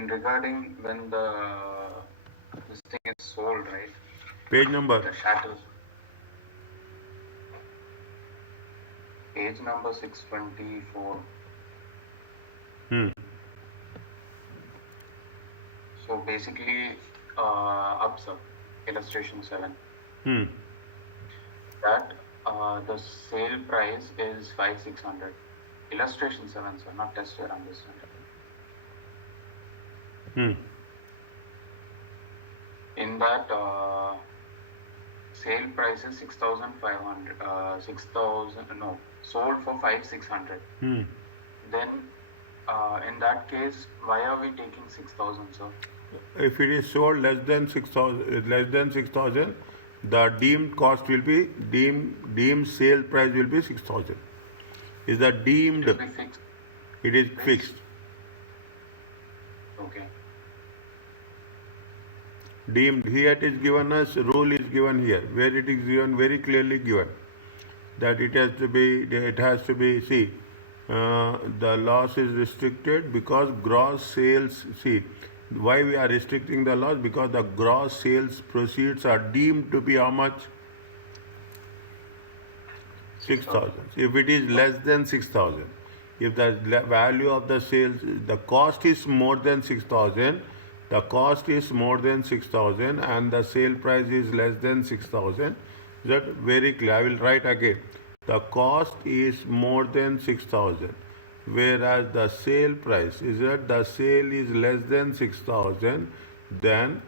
in regarding when this thing is sold, right? Page number. The shackles. Page number 624. So basically, up sir, illustration 7. That the sale price is 5,600. Illustration 7, sir, not test your understanding. In that, sale price is 6,500. 6,000. No, sold for 5,600. Then, in that case, why are we taking 6,000, sir? If it is sold less than 6,000, the deemed cost will be deemed sale price will be 6,000. Is that deemed? It will be fixed. It is fixed. Okay. Deemed here it is given as rule is given here, where it is given very clearly given that it has to be see the loss is restricted because gross sales. See why we are restricting the loss, because the gross sales proceeds are deemed to be how much? 6,000. If it is less than 6,000, if the value of the sales, the cost is more than 6,000, the cost is more than 6,000 and the sale price is less than 6,000, that very clear. I will write again. The cost is more than 6,000, whereas the sale price is that the sale is less than 6,000, then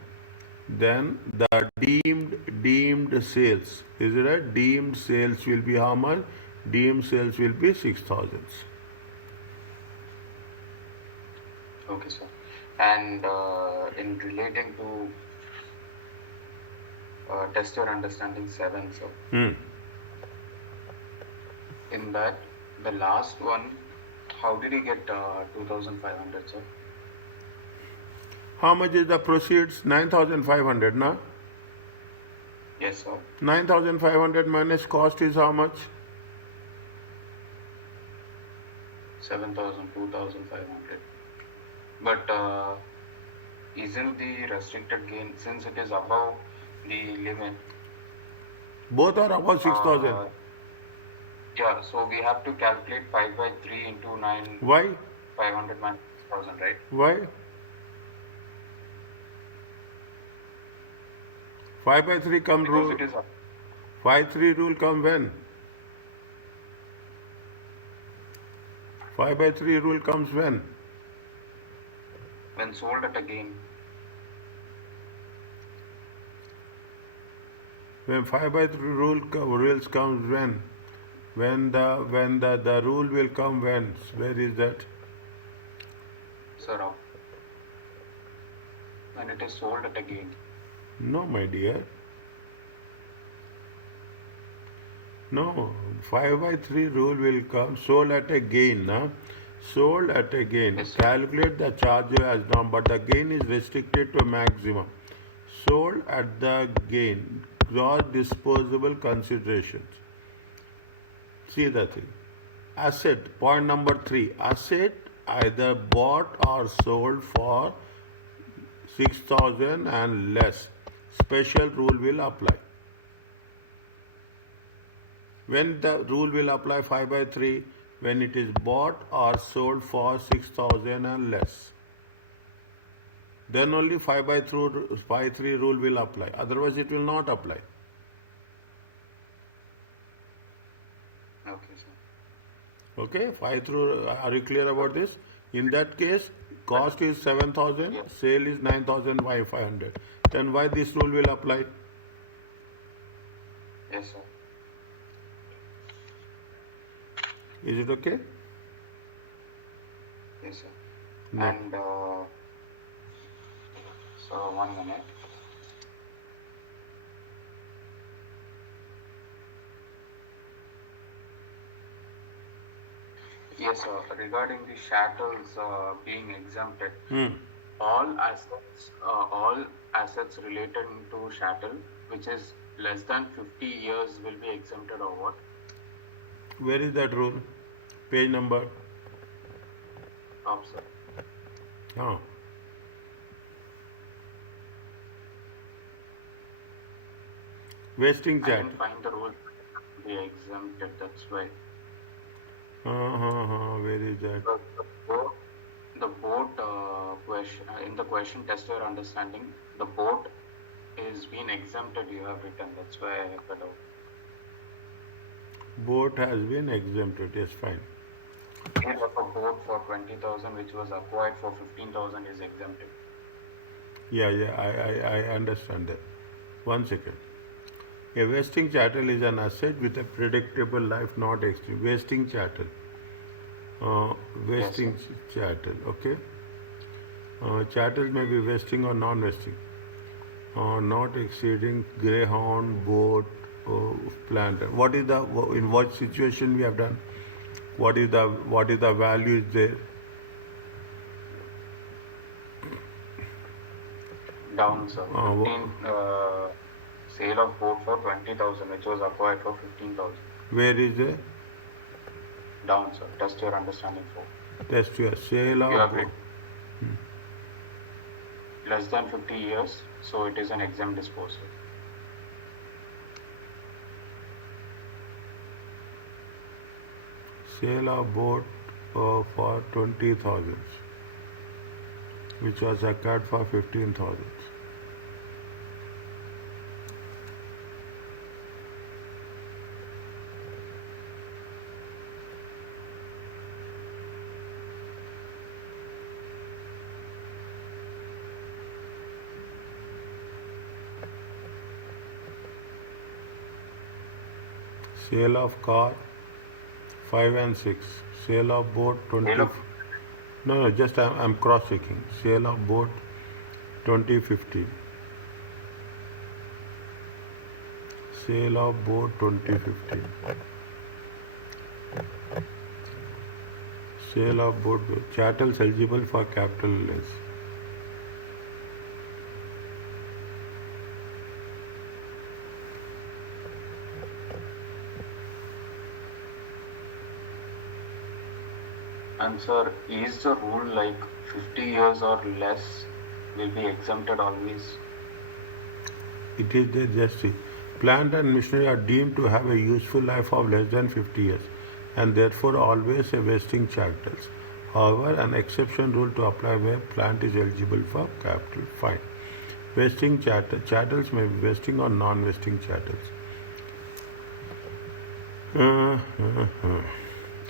the deemed sales is that deemed sales will be how much? Deemed sales will be 6,000. Okay, sir. And in relating to test your understanding 7, sir. In that, the last one, how did he get 2,500, sir? How much is the proceeds? 9,500, na? Yes, sir. 9,500 minus cost is how much? 7,000, 2,500. But isn't the restricted gain, since it is above the limit? Both are above 6,000. Yeah, so we have to calculate 5 by 3 into 9. Why? 500 minus 6,000, right? Why? 5 by 3 come Because rule. it is 5-3 rule come when? 5 by 3 rule comes when? When sold at a gain. When 5 by 3 rules comes when? When the rule will come when? Where is that? Sir, when it is sold at a gain. No, my dear. No, 5 by 3 rule will come sold at a gain. Na? Sold at a gain. Yes, calculate the charge as down, but the gain is restricted to maximum. Sold at the gain. Gross disposable considerations. See the thing. Asset, point number 3. Asset either bought or sold for 6,000 and less. Special rule will apply. When the rule will apply 5 by 3, when it is bought or sold for 6,000 and less. Then only 5 by 3 rule will apply. Otherwise it will not apply. Okay, sir. Okay, 5 through, are you clear about this? In that case, cost is 7,000, sale is 9,500. Then why this rule will apply? Yes, sir. Is it okay? Yes, sir. No. And so 1 minute. Yes, sir. Regarding the shackles being exempted, all assets related to chattel, which is less than 50 years, will be exempted, or what? Where is that rule? Page number? Up, sir. Oh. Vesting I chattel. didn't find the rule to be exempted. That's why. Where is that? The boat question in the question test your understanding. The boat is being exempted. You have written. That's why I have cut out. Boat has been exempted. Yes, fine. Sale of a boat for 20,000, which was acquired for 15,000, is exempted. Yeah, I understand that. One second. A vesting chattel is an asset with a predictable life, not extreme. Vesting chattel. Yes, Vesting chattel, okay? Chattels may be vesting or non-vesting. Not exceeding greyhound, boat, planter. What is the in what situation we have done? What is the value is there? down, sir. 15 sale of boat for 20,000, which was acquired for 15,000. Where is the Down, sir. Test your understanding for. test your sale You of have boat? less than 50 years, so it is an exempt disposal. Sale of boat for 20,000, which was acquired for 15,000. Sale of car 5 and 6. Sale of boat 20. No, just I'm cross checking. Sale of boat 2015. Sale of boat 2015. Sale of boat chattels eligible for capital less. And sir, is the rule like 50 years or less will be exempted always? It is there, just see. Plant and machinery are deemed to have a useful life of less than 50 years and therefore always a vesting chattels. However, an exception rule to apply where plant is eligible for capital. Fine. Vesting chattels may be vesting or non-vesting chattels.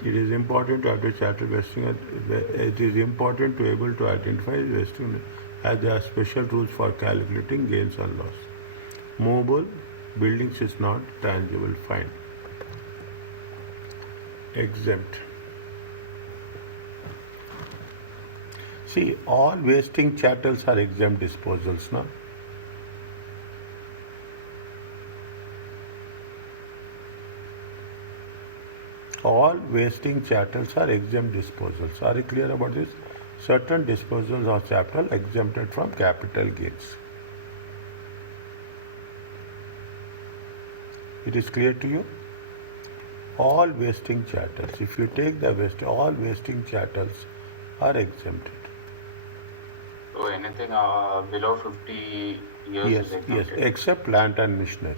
It is important to have chattel vesting. It is important to be able to identify vesting as there are special rules for calculating gains and loss. Movable buildings is not tangible. Fine. Exempt. See, all vesting chattels are exempt disposals now. All vesting chattels are exempt disposals. Are you clear about this? Certain disposals of chattel exempted from capital gains. It is clear to you? All vesting chattels. If you take the all vesting chattels are exempted. So anything below 50 years Yes, is exempted? yes, except plant and machinery.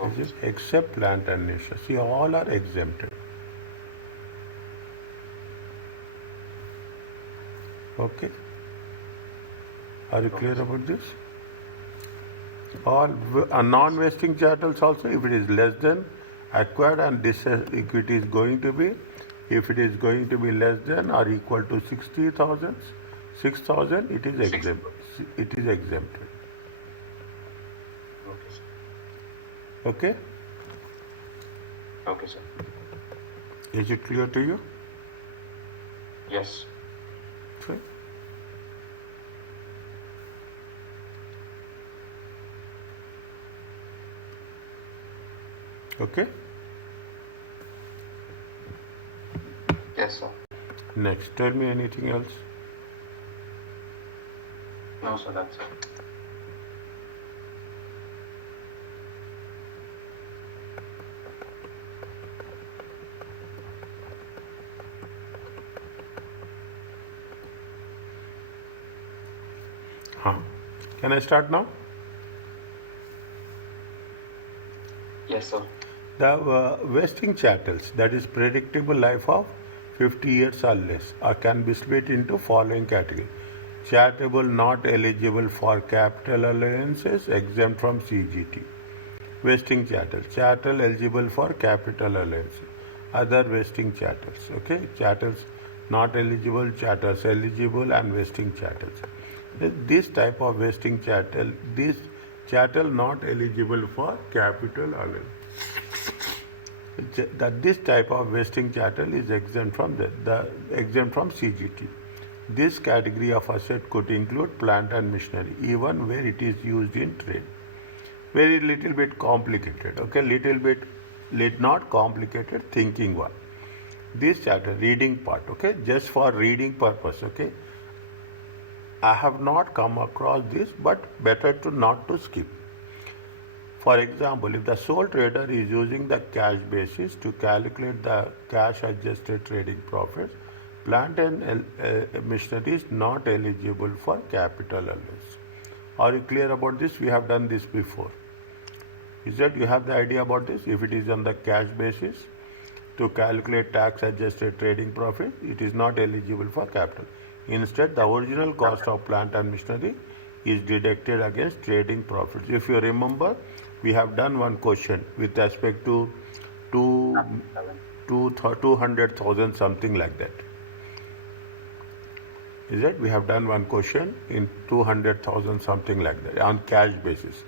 Okay. Except plant and machinery. See, all are exempted. Okay. Are you clear about this? All non-vesting chattels also, if it is less than acquired and this equity is going to be, if it is going to be less than or equal to 60,000, 6,000, it is exempt. It is exempted. Okay, sir. Okay? Okay, sir. Is it clear to you? Yes. Okay. Okay? Yes, sir. Next, tell me anything else. No, sir, that's it. Can I start now? Yes, sir. The vesting chattels, that is predictable life of 50 years or less, can be split into following categories. Charitable not eligible for capital allowances exempt from CGT. Vesting chattel, chattel eligible for capital allowance. Other vesting chattels, okay? Chattels not eligible, chattels eligible, and vesting chattels. This type of vesting chattel, this chattel not eligible for capital allowance. That this type of vesting chattel is exempt from exempt from CGT. This category of asset could include plant and machinery, even where it is used in trade. Very little bit complicated, okay? Not complicated, thinking one. This chapter, reading part, okay? Just for reading purpose, okay? I have not come across this, but better to not to skip. For example, if the sole trader is using the cash basis to calculate the cash adjusted trading profits, plant and machinery is not eligible for capital allowance. Are you clear about this? We have done this before. Is that you have the idea about this? If it is on the cash basis to calculate tax adjusted trading profit, it is not eligible for capital. Instead, the original cost of plant and machinery is deducted against trading profits. If you remember, we have done one question with respect to 200,000, something like that. Is it? We have done one question in 200,000, something like that, on cash basis.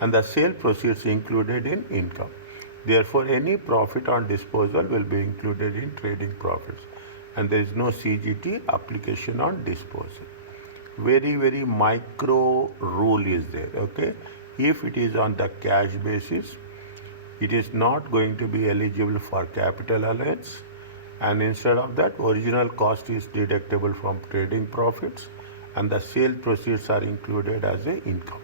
And the sale proceeds included in income. Therefore, any profit on disposal will be included in trading profits. And there is no CGT application on disposal. Very, very micro rule is there, okay? If it is on the cash basis, it is not going to be eligible for capital allowance. And instead of that, original cost is deductible from trading profits and the sale proceeds are included as a income.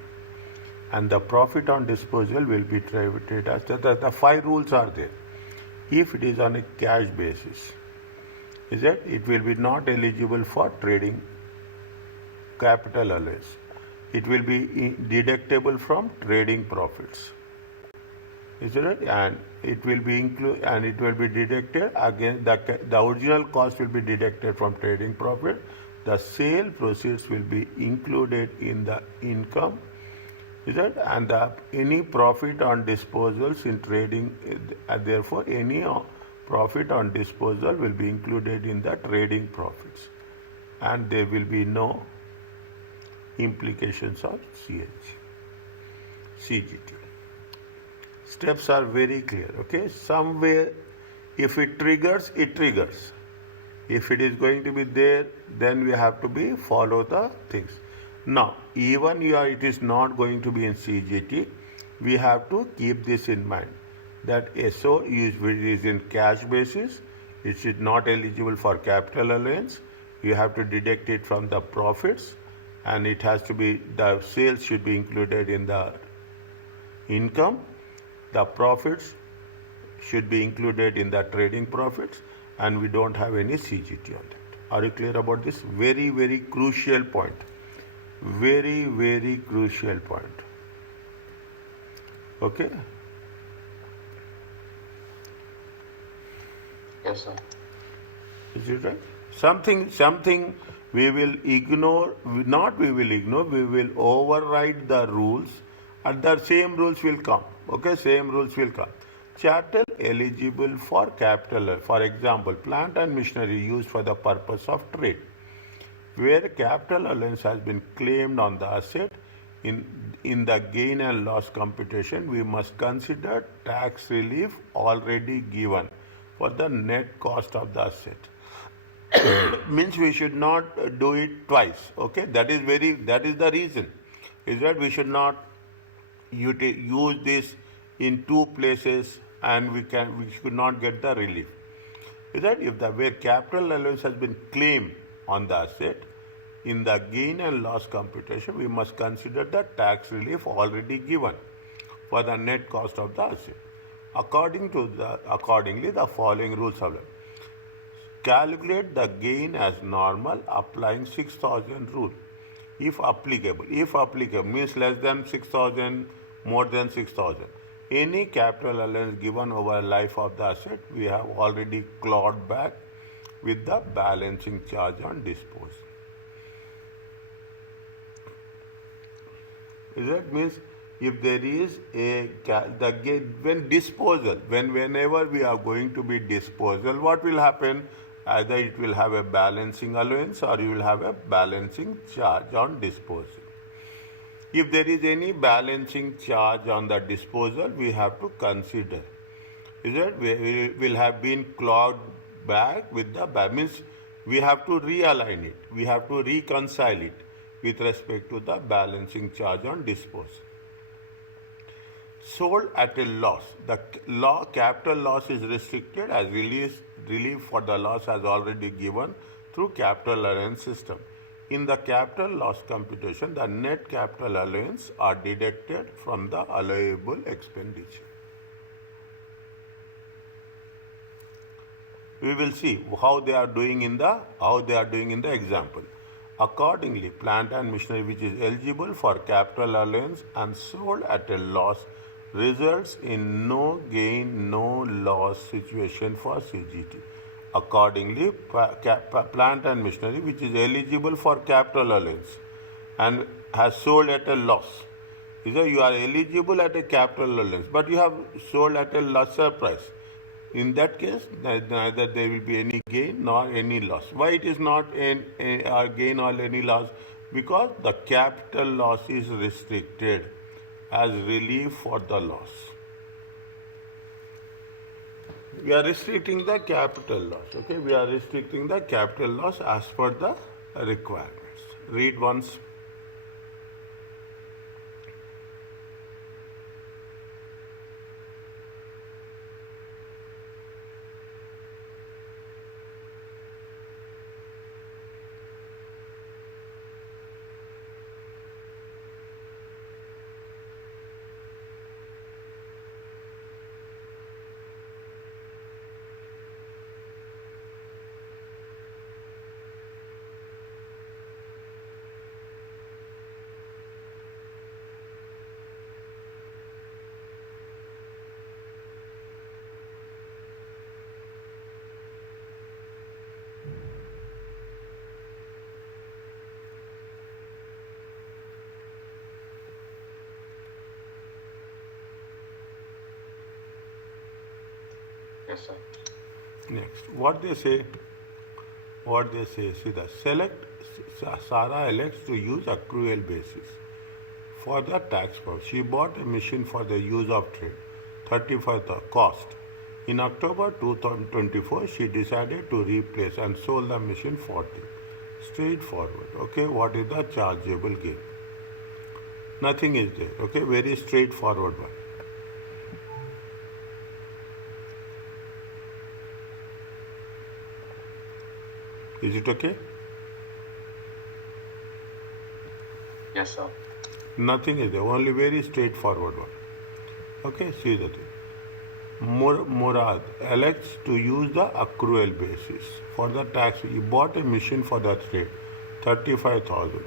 And the profit on disposal will be treated as the 5 rules are there. If it is on a cash basis, is it? It will be not eligible for trading capital allowance. It will be deductible from trading profits. Is it right? And it will be deducted again. The original cost will be deducted from trading profit. The sale proceeds will be included in the income. Is it? And any profit on disposals in trading, therefore any profit on disposal will be included in the trading profits, and there will be no implications of CGT. Steps are very clear, okay? Somewhere, if it triggers, it triggers. If it is going to be there, then we have to follow the things. Now, even it is not going to be in CGT, we have to keep this in mind, that SO is in cash basis, it is not eligible for capital allowance, you have to deduct it from the profits, and it has to be, the sales should be included in the income, the profits should be included in the trading profits, and we don't have any CGT on that. Are you clear about this? Very, very crucial point. Very, very crucial point. Okay? Yes, sir. Is it right? Something we will ignore, we will override the rules, and the same rules will come. Okay, same rules will come. Chattel eligible for capital, for example, plant and machinery used for the purpose of trade. Where capital allowance has been claimed on the asset, in the gain and loss computation, we must consider tax relief already given for the net cost of the asset. Means we should not do it twice. Okay, that is the reason. Is that we should not use this in 2 places, and we should not get the relief. Is that where capital allowance has been claimed on the asset, in the gain and loss computation, we must consider the tax relief already given for the net cost of the asset. Accordingly, the following rules are: calculate the gain as normal, applying 6,000 rule. If applicable means less than 6,000, more than 6,000. any capital allowance given over life of the asset, we have already clawed back with the balancing charge on disposal. That means if there is whenever we are going to be disposal, what will happen? Either it will have a balancing allowance or you will have a balancing charge on disposal. If there is any balancing charge on the disposal, we have to consider. Is it? We will have been clawed back with the means we have to realign it. We have to reconcile it with respect to the balancing charge on disposal. Sold at a loss. The capital loss is restricted as relief for the loss as already given through capital allowance system. In the capital loss computation, the net capital allowance are deducted from the allowable expenditure. We will see how they are doing in the example. Accordingly, plant and machinery which is eligible for capital allowance and sold at a loss results in no gain, no loss situation for CGT. Accordingly, plant and machinery which is eligible for capital allowance and has sold at a loss. Either you are eligible at a capital allowance, but you have sold at a lesser price. In that case, neither there will be any gain nor any loss. Why it is not a gain or any loss? Because the capital loss is restricted as relief for the loss. We are restricting the capital loss. Okay, we are restricting the capital loss as per the requirements. Read once. Yes, sir. Next, what they say, see the Sarah elects to use accrual basis for the tax purpose. She bought a machine for the use of trade, 35,000 cost. In October 2024, she decided to replace and sold the machine 40. Straightforward. Okay, what is the chargeable gain? Nothing is there. Okay, very straightforward one. Is it okay? Yes, sir. Nothing is there, only very straightforward one. Okay, see the thing. Murad elects to use the accrual basis for the tax. He bought a machine for the trade, 35,000.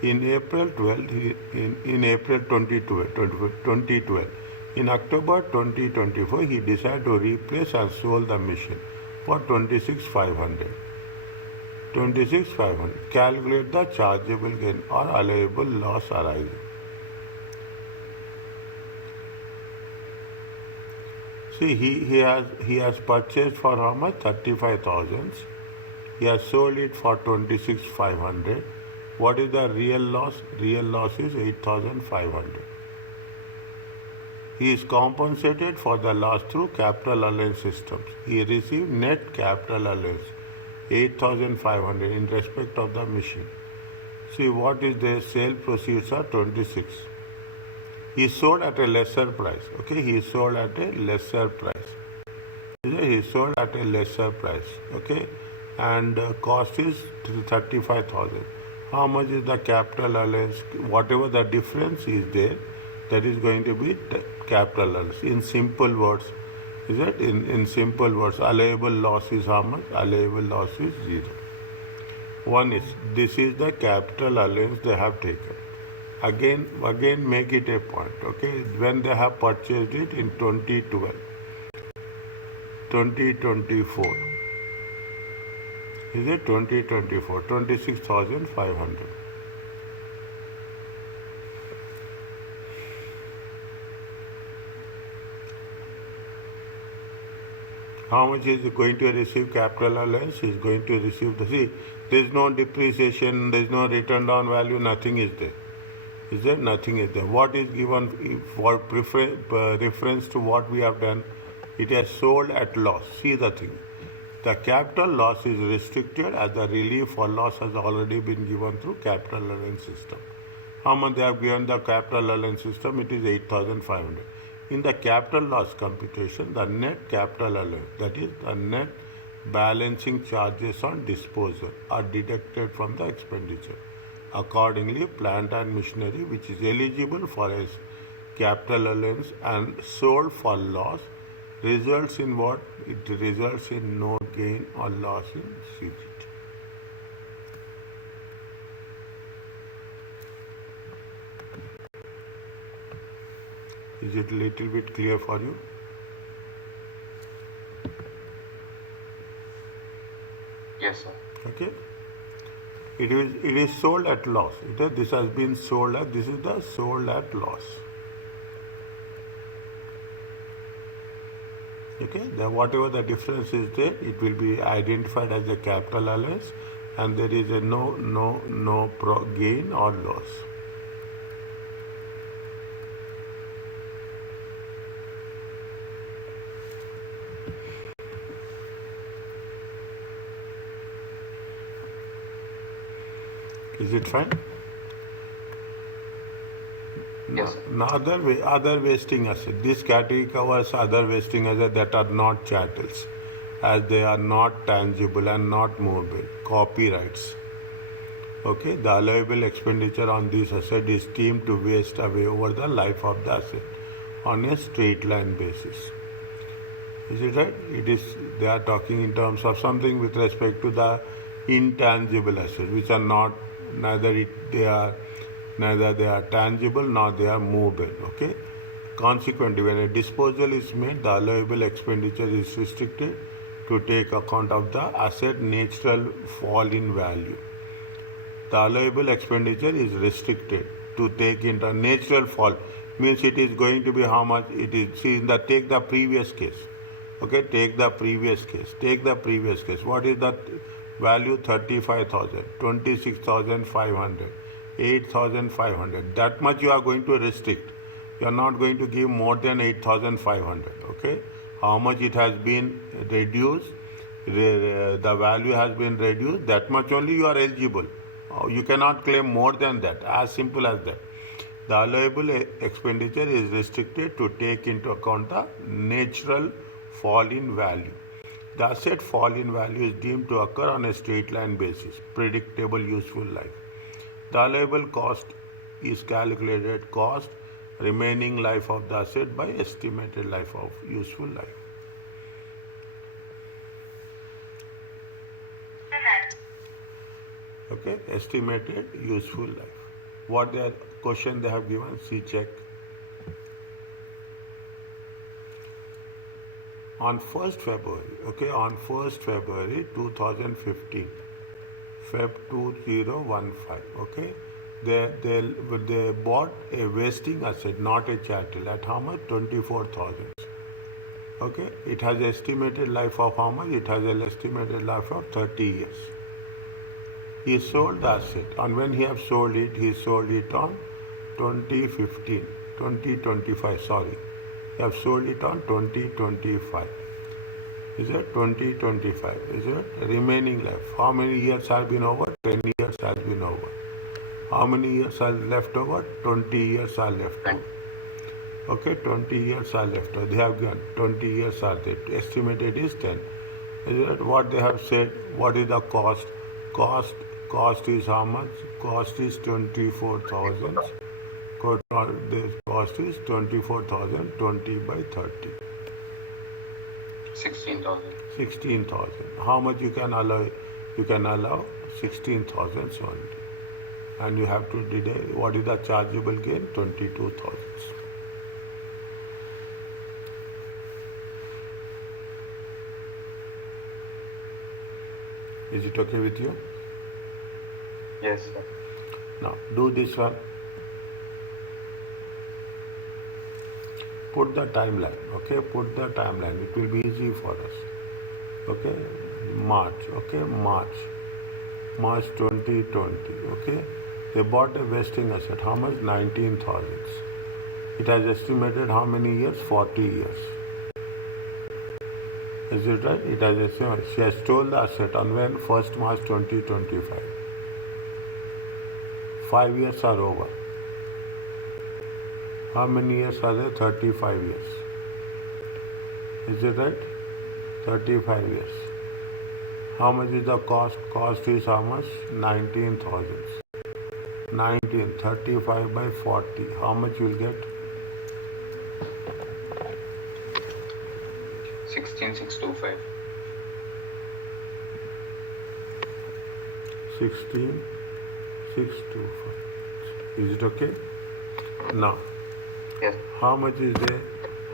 In April 2012. In October 2024, he decided to replace and sold the machine for 26,500. 26,500. Calculate the chargeable gain or allowable loss arising. See, he has purchased for how much? 35,000. He has sold it for 26,500. What is the real loss? Real loss is 8,500. He is compensated for the loss through capital allowance systems. He received net capital allowance 8,500 in respect of the machine. See, what is the sale proceeds are 26. He sold at a lesser price. Okay, he sold at a lesser price. He sold at a lesser price. Okay, and cost is 35,000. How much is the capital allowance? Whatever the difference is there, that is going to be capital allowance. In simple words, is it? In simple words, allowable loss is how much? Allowable loss is 0. One is, this is the capital allowance they have taken. Again make it a point, okay? When they have purchased it in 2012, 2024, is it 2024, 26,500. How much is going to receive capital allowance? Is going to receive there is no depreciation, there is no return down value, nothing is there. Is there? Nothing is there. What is given for reference to what we have done? It has sold at loss. See the thing. The capital loss is restricted as the relief for loss has already been given through capital allowance system. How much they have given the capital allowance system? It is 8,500. In the capital loss computation, the net capital allowance, that is the net balancing charges on disposal, are deducted from the expenditure. Accordingly, plant and machinery which is eligible for a capital allowance and sold for loss results in what? It results in no gain or loss in CGT. Is it a little bit clear for you? Yes, sir. Okay. It is sold at loss. This has been sold at, this is the sold at loss. Okay, whatever the difference is there, it will be identified as a capital allowance, and there is a no gain or loss. Is it fine? Yes, sir. Now, other wasting assets. This category covers other wasting assets that are not chattels, as they are not tangible and not movable. Copyrights. Okay, the allowable expenditure on this asset is deemed to waste away over the life of the asset on a straight line basis. Is it right? It is. They are talking in terms of something with respect to the intangible assets, which are not neither they are tangible nor they are movable. Okay. Consequently, when a disposal is made, the allowable expenditure is restricted to take account of the asset natural fall in value. The allowable expenditure is restricted to take into natural fall, means it is going to be how much it is. See, take the previous case. Okay, take the previous case. What is the value? 35,000, 26,500, 8,500. That much you are going to restrict. You are not going to give more than 8,500. Okay, how much it has been reduced? The value has been reduced. That much only you are eligible. You cannot claim more than that. As simple as that. The allowable expenditure is restricted to take into account the natural fall in value. The asset fall in value is deemed to occur on a straight line basis, predictable useful life. The allowable cost is calculated cost remaining life of the asset by estimated life of useful life. Okay, estimated useful life. What their question they have given, see check. On 1st February, okay, on 1st February 2015, Feb 2015, okay, they bought a wasting asset, not a chattel, at how much? 24,000. Okay, it has estimated life of how much? It has an estimated life of 30 years. He sold the asset, and when he have sold it, he sold it on 2025, sorry. He have sold it on 2025. Is it 2025? Is it remaining life? How many years have been over? 10 years has been over. How many years are left over? 20 years are left over. Okay, 20 years are left over. They have given 20 years are there. Estimated is 10. Is it what they have said? What is the cost? Cost is how much? Cost is 24,000. The cost is 24,000, 20 by 30. 16,000. 16,000. How much you can allow? You can allow 16,000 only. and you have to deduct what is the chargeable gain, 22,000. Is it okay with you? Yes, sir. Now do this one. Put the timeline, okay? Put the timeline. It will be easy for us. Okay? March, okay? March 2020, okay? They bought a vesting asset. How much? 19,000. It has estimated how many years? 40 years. Is it right? It has estimated. She has sold the asset on when? 1st March 2025. 5 years are over. How many years are there? 35 years. Is it right? 35 years. How much is the cost? Cost is how much? 19,000. 19, 35 by 40. How much you will get? 16,625. 16,625. Is it okay? Now, Yes. how much is there?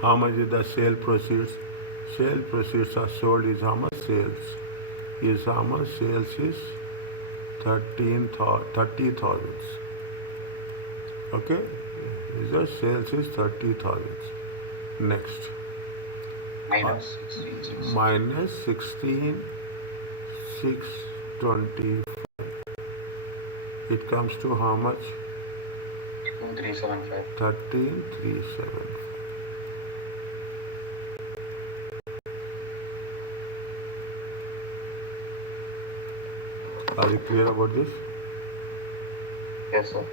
How much is the sale proceeds? Sale proceeds are sold is how much? Sales is how much? Sales is 30,000. Okay? Is the sales is 30,000. Next. Minus 16,625. Minus 16,625. It comes to how much? 13,375. 13,375. Are you clear about this? Yes, sir.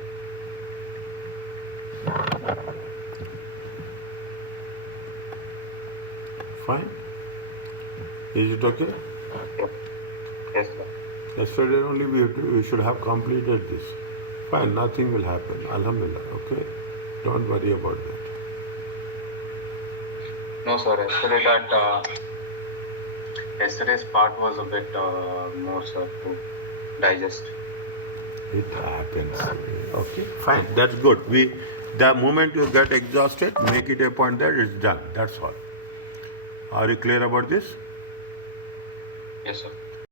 Fine. Is it okay? Yes. Yes, sir. Yesterday only we should have completed this. Fine, nothing will happen. Alhamdulillah. Okay? Don't worry about that. No, sir. Yesterday's part was a bit more, sir, to digest. It happens. Okay? Fine. That's good. The moment you get exhausted, make it a point that it's done. That's all. Are you clear about this? Yes, sir.